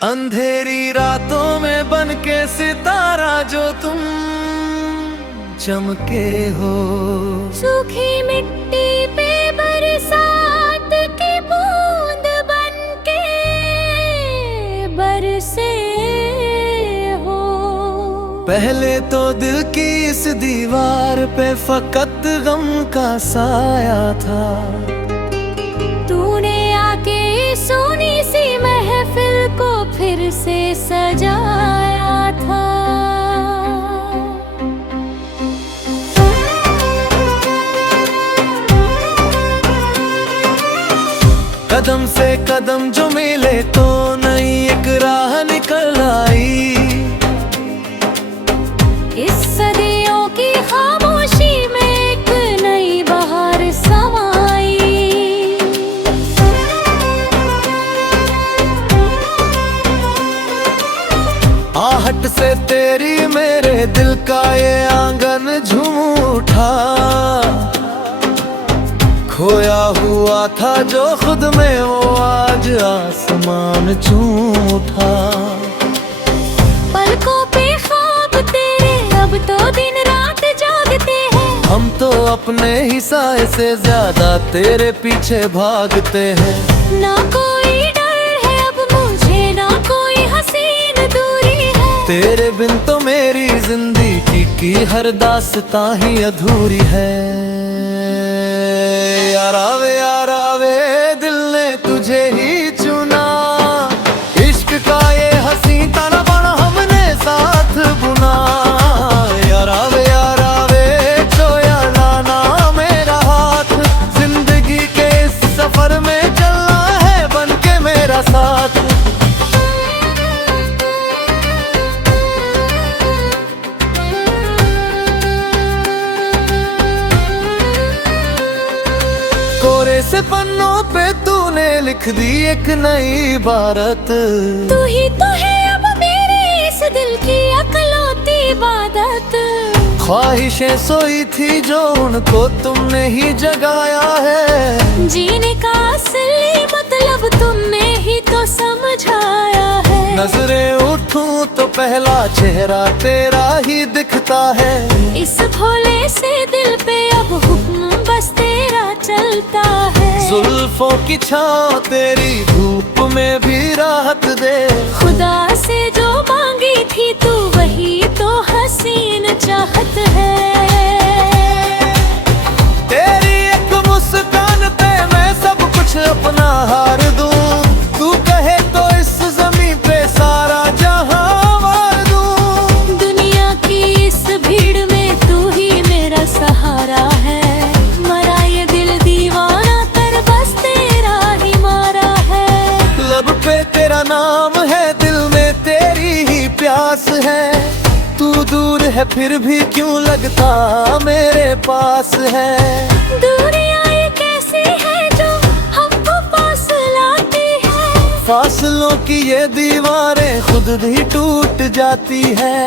अंधेरी रातों में बन के सितारा जो तुम चमके हो, सूखी मिट्टी पे बरसात की बूंद बन के बरसे हो। पहले तो दिल की इस दीवार पे फकत गम का साया था, तूने आके सोनी सी महफिल को फिर से सजाया था। कदम से कदम जो मिले तो नई एक राह निकल आई, इस सदियों की खामोशी में एक नई बहार समाई। आहट से तेरी मेरे दिल का ये आंगन झूम उठा, खोया हुआ था जो खुद में वो आज आसमान चूम उठा। पलकों पे ख्वाब तेरे अब तो दिन रात जागते हैं, हम तो अपने ही साए से ज्यादा तेरे पीछे भागते हैं। ना कोई डर है अब मुझे, ना कोई हसीन दूरी है, तेरे बिन तो मेरी जिंदगी की हर दास्तां ही अधूरी है। यार आवे दिल ने तुझे ही चुना, इश्क का ये हसी ताना बाना हमने साथ बुना। यार आवे चोया लाना मेरा हाथ, जिंदगी के इस सफर में चलना है बन के मेरा साथ। कोरे से पन्नों पे तूने लिख दी एक नई इबारत, तू ही तो है अब मेरे इस दिल की अकलौती इबादत। ख्वाहिशें सोई थी जो उनको तुमने ही जगाया है, जीने का असली मतलब तुमने ही तो समझाया है। नजरें उठूं तो पहला चेहरा तेरा ही दिखता है, इस भोले से दिल पे अब हुक्म बस तेरा चलता है। जुल्फों की छाँव तेरी धूप में भी राहत दे, खुदा से जो मांगी थी तू वही तो हसीन चाहत है। तेरी एक मुस्कान पे मैं सब कुछ अपना हार दूं, तू कहे तो इस जमीन पे सारा जहां वार दूं। दुनिया की इस भीड़ में तू ही मेरा सहारा है, मरा ये दिल दीवाना कर बस तेरा ही मारा है। लब पे तेरा नाम है, दिल में तेरी ही प्यास है, तू दूर है फिर भी क्यों लगता मेरे पास है। दूरियां ये कैसी है जो हमको पास लाती है, फासलों की ये दीवारें खुद ही टूट जाती है।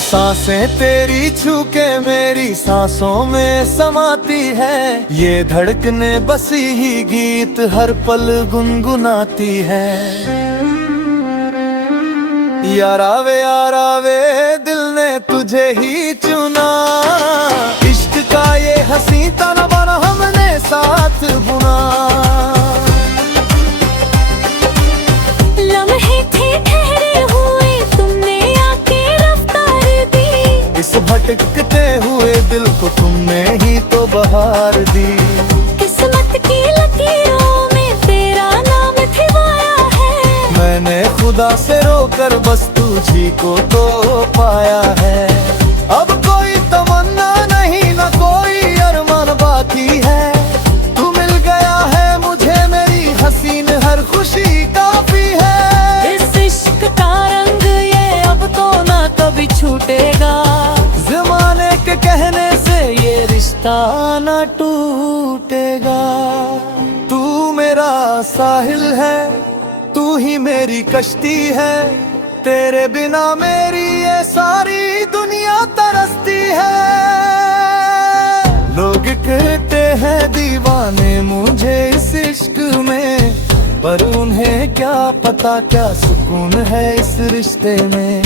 सांसें तेरी छू के मेरी सांसों में समाती है, ये धड़कने बसी ही गीत हर पल गुनगुनाती है। यार आवे दिल ने तुझे ही चुना, इश्क का ये हसी ताना बाना हमने साथ बुना। लम्हे थे ठहरे हुए तुमने आके रफ्तार दी, इस भटकते हुए दिल को तुमने ही तो बहार दी। किस्मत की लकीरों में तेरा नाम थिवाया है, मैंने खुदा से रोकर बस तुझी को तो पाया है। अब कोई तमन्ना नहीं ना कोई अरमान बाकी है, तू मिल गया है मुझे मेरी हसीन हर खुशी काफी है। इस इश्क का रंग ये अब तो ना कभी छूटेगा, ज़माने के कहने से ये रिश्ता ना टूटेगा। तू मेरा साहिल है, तू ही मेरी कश्ती है, तेरे बिना मेरी ये सारी दुनिया तरसती है। लोग कहते हैं दीवाने मुझे इस इश्क में, पर उन्हें क्या पता क्या सुकून है इस रिश्ते में।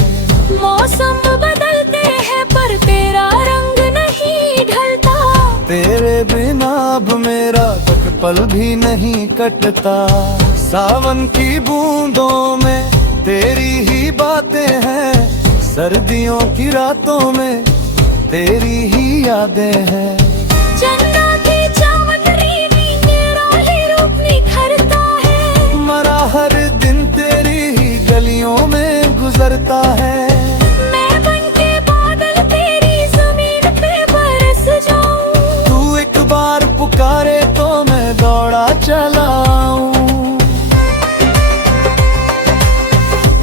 मौसम बदलते हैं पर तेरा रंग नहीं ढलता, तेरे बिना अब मेरा एक पल भी नहीं कटता। सावन की बूंदों में तेरी ही बातें हैं, सर्दियों की रातों में तेरी ही यादें हैं। चंदा की चमकरी में तेरा ही रूप निखरता है, मरा हर दिन तेरी ही गलियों में गुजरता है। मैं बनके बादल तेरी जमीन पे बरस जाऊं, तू एक बार पुकारे तो मैं दौड़ा चला आऊं।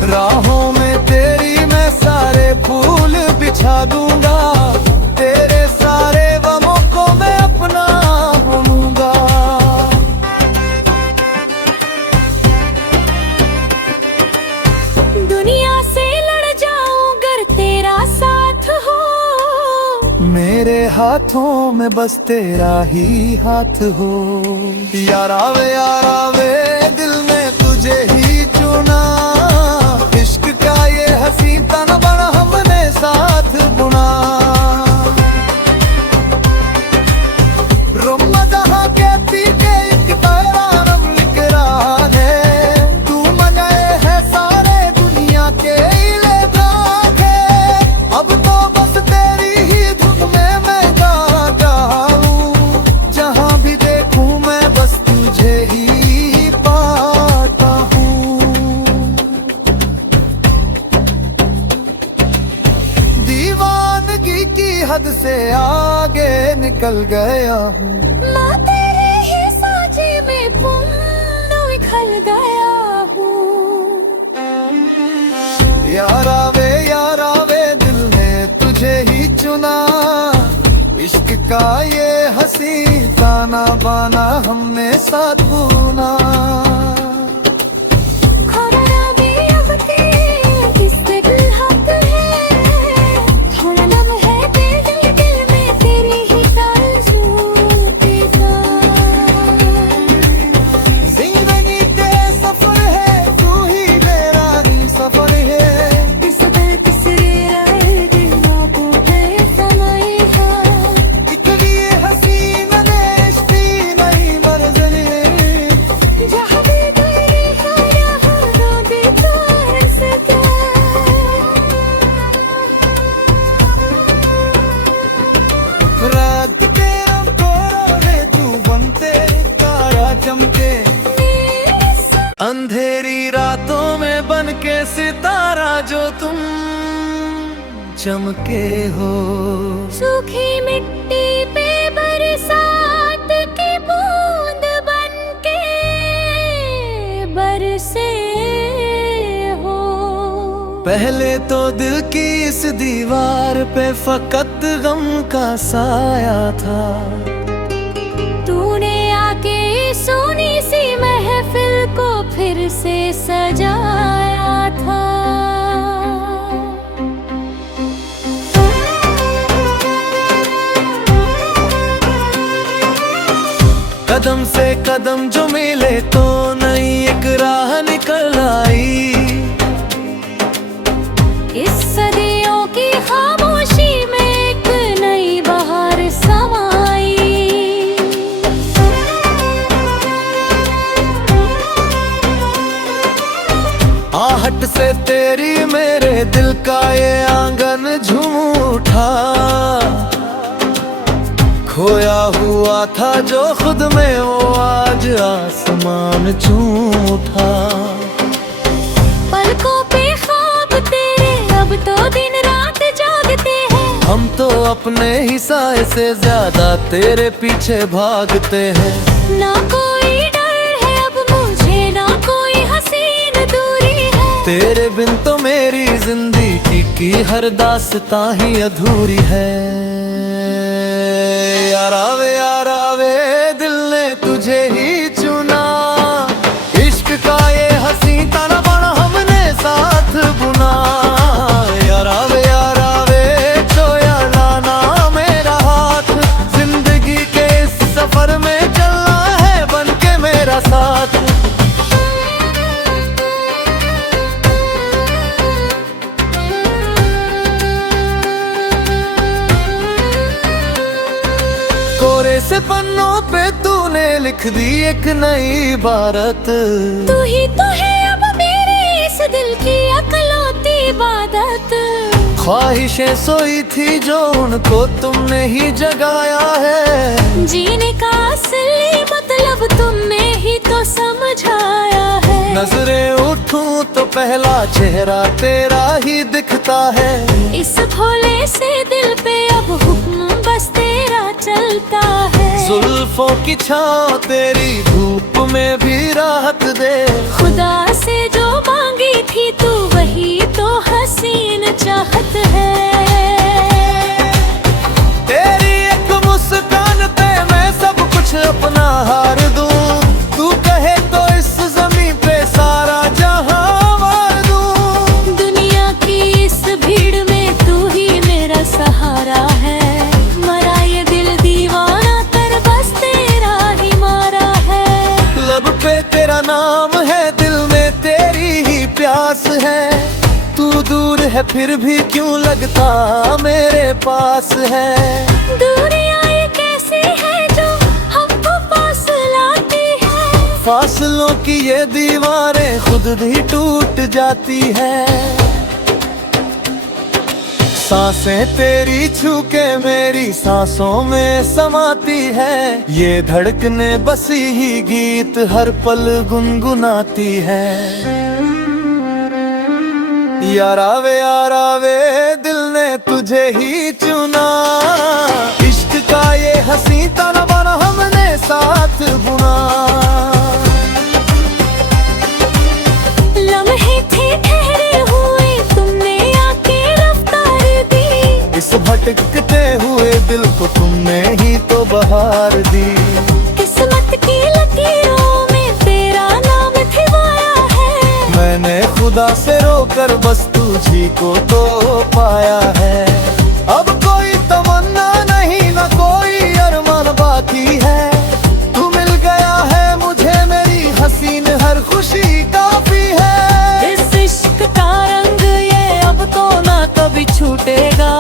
राहों में तेरी मैं सारे फूल बिछा दूंगा, तेरे सारे गमों को मैं अपना भूलूंगा। दुनिया से लड़ जाऊं अगर तेरा साथ हो, मेरे हाथों में बस तेरा ही हाथ हो। यारा वे दिल ने तुझे ही चुना, इश्क का ये हसी तन बन हमने साथ बुना। रोमा जहाँ कहती के एक तारा रब लिख रहा है, तू मनाए है सारे दुनिया के इले भागे। अब तो बस तेरी ही धुन में मैं गा जाऊं, जहाँ भी देखूं मैं बस तुझे ही पाता हूँ। दीवानगी की हद से आगे निकल गया हूँ, मैं तेरे ही साजे में पुन्न विखर गया हूँ। यारा वे दिल ने तुझे ही चुना, इश्क का ये हसी ताना बाना हमने साथ बुना। खोना भी अब तेरे किससे दिल हाथ है, थोड़ा नम है दिल में तेरी ही ताज़ुते जा। जिंदगी के सफर है, तू ही मेरा ही सफर है। इस दर्द से दिलों को है समय है, इतनी हसीन नेश्ती नहीं मर्ज़ली, जहाँ भी तेरी यहाँ देता है सदा। रात के अंधेरे तू बनते तारा चमके, अंधेरी रातों में बन के सितारा जो तुम चमके हो। सूखी मिट्टी पे बरसात की बूंद बनके बरसे हो। पहले तो दिल की इस दीवार पे फकत गम का साया था, तूने आके सोनी सी महफिल को फिर से सजाया था। कदम से कदम जो मिले तो नई एक राह निकल आई। इस सदियों की खामोशी में एक नई बहार समाई। आहट से तेरी मेरे दिल का ये आंगन झूम उठा, खोया हुआ था जो खुद में वो आज आसमान चूम उठा। पलकों पे ख्वाब तेरे अब तो दिन रात जागते हैं, हम तो अपने ही साए से ज्यादा तेरे पीछे भागते हैं। ना कोई डर है अब मुझे, ना कोई हसीन दूरी है। तेरे बिन तो मेरी जिंदगी की हर दास्तां ही अधूरी है। यारा वे दिल ने तुझे ही चुना, इश्क का ये हसी ताना बाना हमने साथ बुना। यारा वे चोया लाना मेरा हाथ, जिंदगी के इस सफर में चलना है बनके मेरा साथ। लिख दी एक नई इबारत। तू ही तो है अब मेरे इस दिल की अकलौती इबादत। ख्वाहिशें सोई थी जो उनको तुमने ही जगाया है। जीने का असली मतलब तुमने ही तो समझाया है। नजरें उठूं तो पहला चेहरा तेरा ही दिखता है। इस भोले से दिल पे अब हुक्म बस तेरा चलता है। जुल्फों की छाँव तेरी धूप में भी राहत दे। खुदा से जो मांगी थी तू वही तो हसीन चाहत है। तेरी एक मुस्कान पे मैं सब कुछ अपना हार दूं। तू कहे तो इस जमीन पे सारा जहां वार दूं। दुनिया की इस भीड़ में तू ही मेरा सहारा है। मरा ये दिल दीवाना कर बस तेरा ही मारा है। लब पे तेरा नाम है, दिल में तेरी ही प्यास है। तू दूर है फिर भी क्यों लगता मेरे पास है। दूरियां ये कैसी है जो हमको पास लाती है। फासलों की ये दीवारें खुद ही टूट जाती है। सांसें तेरी छू के मेरी सांसों में समाती है। ये धड़कने बसी ही गीत हर पल गुनगुनाती है। यारा वे दिल ने तुझे ही चुना। इश्क का ये हसी ताना बाना हमने साथ बुना। लम्हे थे ठहरे हुए तुमने आके रफ्तार दी। इस भटकते हुए दिल को तुमने ही तो बहार दी। किस्मत की लकीरों में तेरा नाम थिवाया है। मैंने खुदा से रोकर बस तुझी को तो पाया है। अब कोई तमन्ना नहीं ना कोई अरमान बाकी है। तू मिल गया है मुझे मेरी हसीन हर खुशी काफी है। इस इश्क का रंग ये अब तो ना कभी छूटेगा।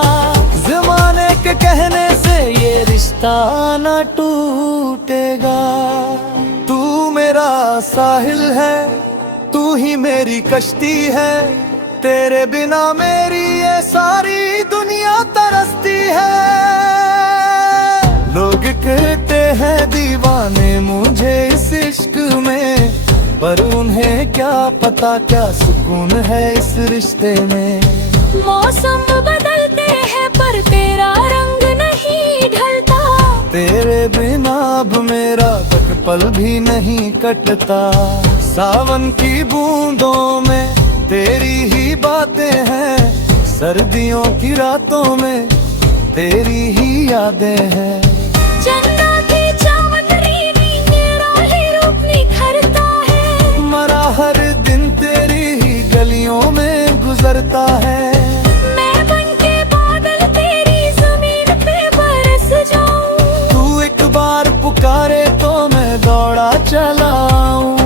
ज़माने के कहने से ये रिश्ता ना टूटेगा। तू मेरा साहिल है, तू ही मेरी कश्ती है। तेरे बिना मेरी ये सारी दुनिया तरसती है। लोग कहते हैं दीवाने मुझे इस इश्क में, पर उन्हें क्या पता क्या सुकून है इस रिश्ते में। मौसम बदलते हैं पर तेरा रंग नहीं ढलता। तेरे बिना अब मेरा तक पल भी नहीं कटता। सावन की बूंदों में तेरी ही बातें हैं। सर्दियों की रातों में तेरी ही यादें हैं। चंदा की चावंदरी में मेरा ही रूप निखरता है। मरा हर दिन तेरी ही गलियों में गुजरता है। मैं बनके बादल तेरी जमीन पे बरस जाऊं। तू एक बार पुकारे तो मैं दौड़ा चला आऊं।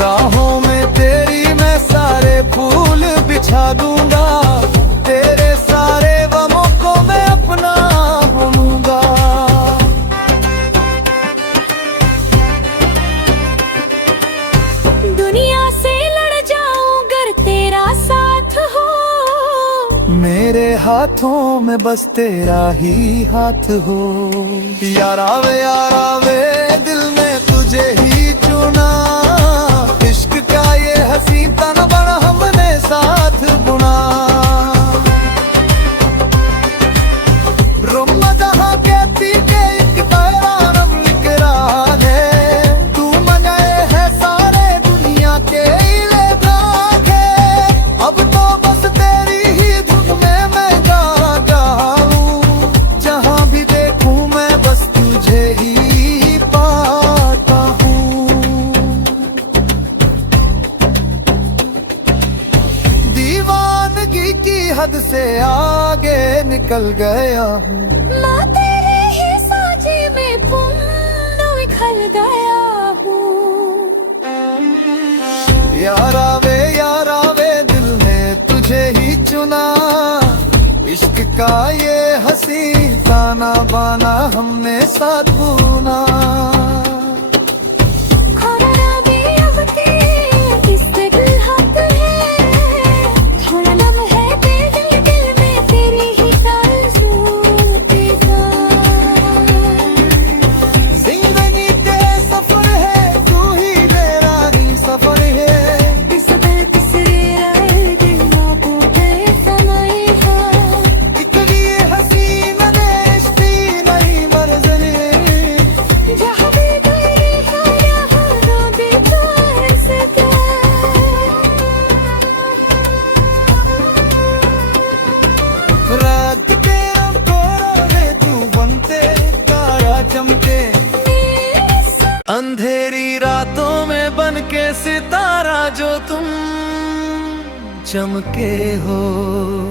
राहों में तेरी मैं सारे फूल बिछा दूंगा। तेरे सारे गमों को मैं अपना बनूंगा। दुनिया से लड़ जाऊं अगर तेरा साथ हो। मेरे हाथों में बस तेरा ही हाथ हो। यारा वे दिल ने तुझे ही चुना। इश्क का ये हसी ताना बाना हमने साथ बुना। रोमा जहाँ कहती के एक पैरानम लिख रहा है। तू मनाए है सारे दुनिया के इले भागे। अब तो बस तेरी ही धुन में मैं गाऊं। जहाँ भी देखूं मैं बस तुझे ही पाता हूँ। दीवानगी की हद से आगे निकल गया हूँ। मैं तेरे ही साजे में पूर्ण बिखर गया हूँ। यारा वे दिल ने तुझे ही चुना। इश्क का ये हसी ताना बाना हमने साथ बुना। खोना भी अब किससे दिल हाथ है, थोड़ा दम है दिल में तेरी ही ताज़ुते का। जिंदगी ते सफर है, तू ही मेरा ही सफर है। इस दिल तस्वीर दिलों को बेसनाई है, इतनी हसीन नेश्ती नहीं मर्ज़री। जहाँ भी गई है यहाँ रो देता है सदा। रात के अंधेरे तू बनते तारा चमके, अंधेरी रातों में बन के सितारा जो तुम चमके हो।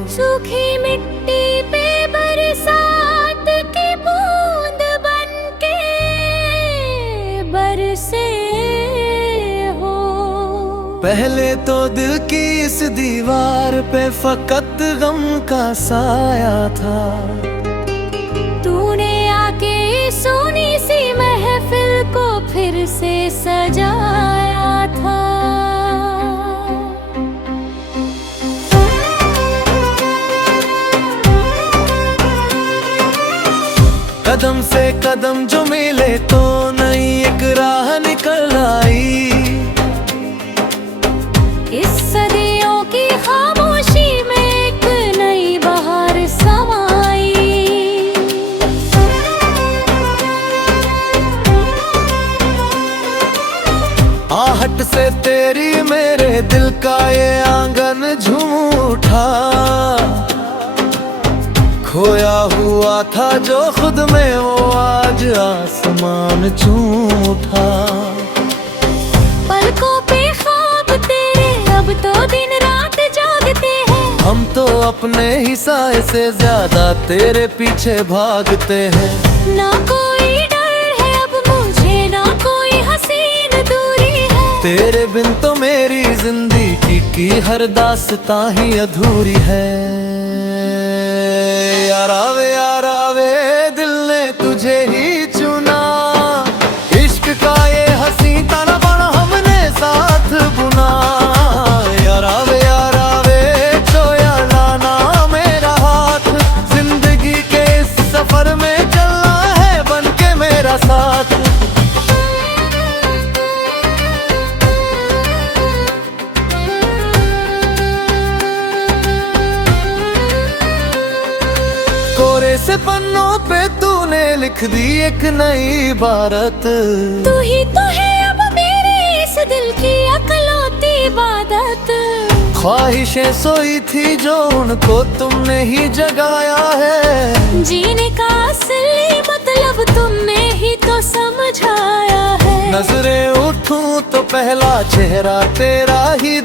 सूखी मिट्टी पे बरसात की बूंद बनके बरसे हो। पहले तो दिल की इस दीवार पे फकत गम का साया था। तूने आके सोनी सी महफिल को फिर से सजाया था। कदम से कदम जो मिले तो नई एक राह निकल आई। इस सदियों की खामोशी में एक नई बहार समाई। आहट से तेरी मेरे दिल का ये आंगन झूम उठा। खोया हुआ था जो खुद में वो आज आसमान चूम उठा। पलकों पे ख्वाब तेरे अब तो दिन रात जागते हैं। हम तो अपने ही साए से ज्यादा तेरे पीछे भागते हैं। ना कोई डर है अब मुझे, ना कोई हसीन दूरी है। तेरे बिन तो मेरी जिंदगी की हर दास्तां ही अधूरी है। यार आवे दिल ने तुझे ही चुना। इश्क का ये हसी ताना बाना हमने साथ बुना। यार आवे चोया लाना मेरा हाथ। जिंदगी के इस सफर में चलना है बन के मेरा साथ। कोरे से पन्नों पे तूने लिख दी एक नई इबारत। तू ही तो है अब मेरे इस दिल की अकलौती इबादत। ख्वाहिशें सोई थी जो उनको तुमने ही जगाया है। जीने का असली मतलब तुमने ही तो समझाया है। नजरें उठूं तो पहला चेहरा तेरा ही